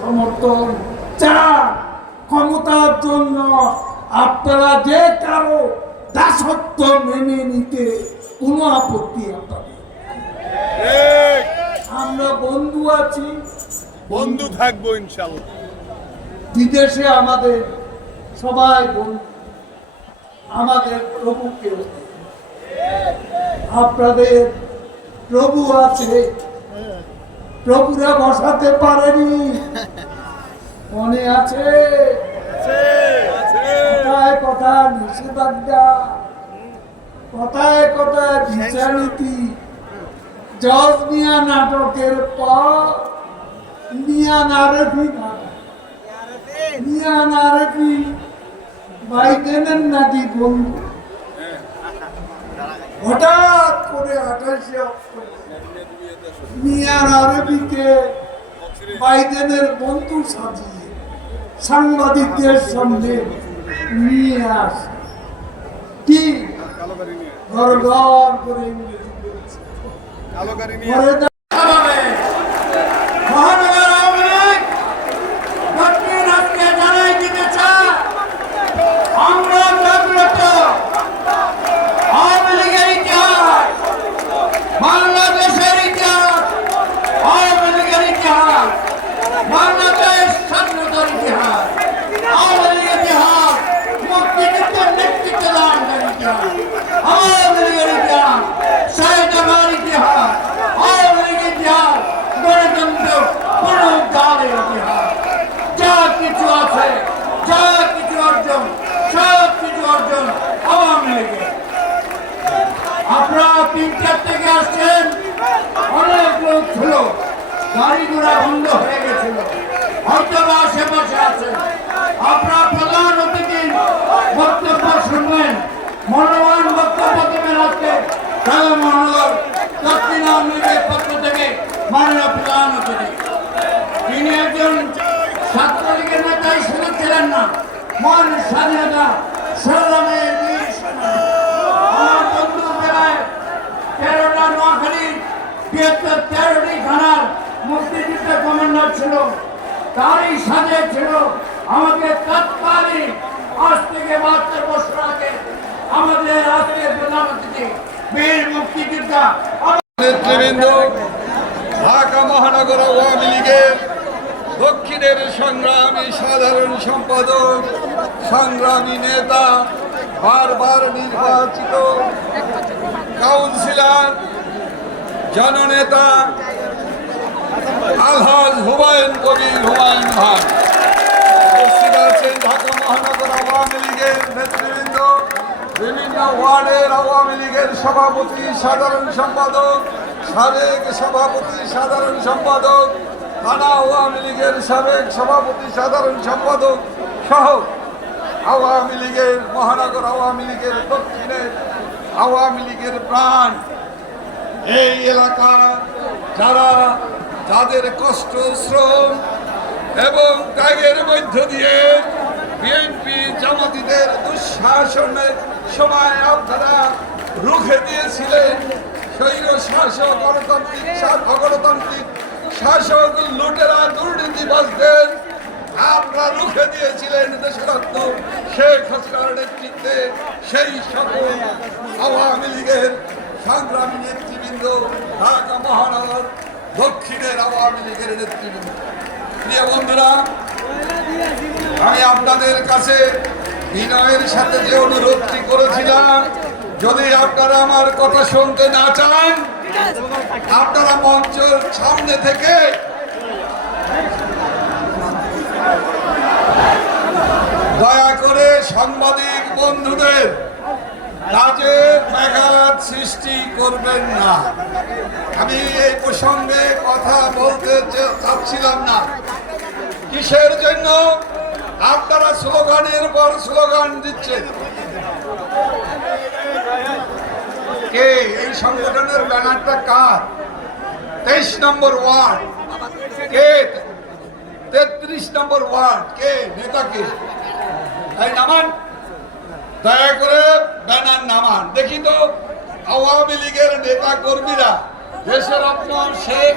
সমর্থন চান ক্ষমতার জন্য আপনারা যে কারো দাসত্ব মেনে নিতে কোনো আপত্তি আপনাদের। আমরা বন্ধু আছি, বন্ধু থাকবো ইনশাআল্লাহ। বিদেশে আমাদের সবাই বন্ধু, আমাদের প্রভুকে আপনাদের প্রভু আছে, প্রভুরা বসাতে পারেনি, মনে আছে? কথায় কথায় নিষেধাজ্ঞা, কথায় কথায় বিচারনীতি, জজ মিয়া নাটকের পর মিয়া নারেফি বাইডেনের নাকি বন্ধু, হঠাৎ করে 28 অক্টোবর মিয়া নারেফিকে বাইডেনের বন্ধু সাজিয়ে সাংবাদিকদের সামনে নিয়ে আসে। কি ঘর ঘর করে ইংরেজি বলছে। বাংলাদেশের ইতিহাস, আওয়ামী লীগের ইতিহাস, বাংলাদেশ স্বাধীনতার ইতিহাস, আওয়ামী লীগের ইতিহাস, মুক্তিযুদ্ধের নেতৃত্ব দানকারী ইতিহাস, আওয়ামী লীগের ইতিহাস, স্বাধীনতার ইতিহাস, আওয়ামী লীগের ইতিহাস, গণতন্ত্র পুনরুদ্ধারের ইতিহাস। যা কিছু আছে, যা কিছু অর্জন, সব কিছু অর্জন আওয়ামী লীগের। আপনারা 3-4 থেকে আসছেন, অনেক লোক ছিল, গাড়ি ঘোড়া বন্ধ হয়ে গেছিল, হয়তো বা আশেপাশে আছেন। আপনারা প্রধান অতিথির বক্তব্য শুনবেন, মূল্যবান বক্তব্য দেবেন আজকে ঢাকা মহানগর দক্ষিণ আওয়ামী লীগের পক্ষ থেকে মাননীয় প্রধান অতিথি। তিনি একজন ছাত্রলীগের নেতাই শুধু ছিলেন না, মহান স্বাধীনতা সংগ্রামের বীর সেনানী। আমার বন্ধু প্রায় 13টা নোয়াখালীর 13টি থানার মুক্তিযুদ্ধ কমান্ডার ছিল, তারই সাথে ছিল আমাকে তৎকালীন আজ থেকে 72 বছর আগে আমাদের আজকের প্রধান অতিথি বীর মুক্তিযোদ্ধা নেতৃবৃন্দ, ঢাকা মহানগর আওয়ামী লীগের দক্ষিণের সংগ্রামী সাধারণ সম্পাদক, সংগ্রামী নেতা, বারবার নির্বাচিত কাউন্সিলর, জননেতা আলহাজ হুমায়ুন কবির হুমায়ুন ভাই উপস্থিত আছেন। ঢাকা মহানগর আওয়ামী লীগের নেতৃবৃন্দ, বিভিন্ন ওয়ার্ডের আওয়ামী লীগের সভাপতি, সাধারণ সম্পাদক, সাবেক সভাপতি, সাধারণ সম্পাদক, থানা আওয়ামী লীগের সাবেক সভাপতি, সাধারণ সম্পাদক সহ আওয়ামী লীগের, মহানগর আওয়ামী লীগের দক্ষিণের আওয়ামী লীগের প্রাণ, এই এলাকা যারা যাদের কষ্ট, শ্রম এবং ত্যাগের মধ্য দিয়ে বিএনপি জামাতিদের দুঃশাসনের সময় আপনারা রুখে দিয়েছিলেন। স্বৈর শাসক, অগণতান্ত্রিক শাসক, লুটেরা, দুর্নীতিবাজদের আপনারা রুখে দিয়েছিলেন দেশরত্ন শেখ হাসিনার নেতৃত্বে। সেই সকল আওয়ামী লীগের সংগ্রামী নেতৃবৃন্দ, ঢাকা মহানগর দক্ষিণের আওয়ামী লীগের নেতৃবৃন্দ, প্রিয় বন্ধুরা, আমি আপনাদের কাছে বিনয়ের সাথে যে অনুরোধটি করেছিলাম, যদি আপনারা আমার কথা শুনতে না চান, আপনারা মঞ্চের সামনে থেকে দয়া করে সাংবাদিক বন্ধুদের কাজে ব্যাঘাত সৃষ্টি করবেন না। আমি এই প্রসঙ্গে কথা বলতে চাচ্ছিলাম না। কিসের জন্য আপনারা স্লোগানের পর স্লোগান দিচ্ছেন? কে এই সংগঠনের ব্যানারটা কার? 23 নম্বর ওয়ার্ড কে? 33 নম্বর ওয়ার্ড কে? নেতা কে? তাই নামান, দয়া করে ব্যানার নামান। দেখি তো আওয়ামী লীগের নেতা কর্মীরা দেশের রত্ন শেখ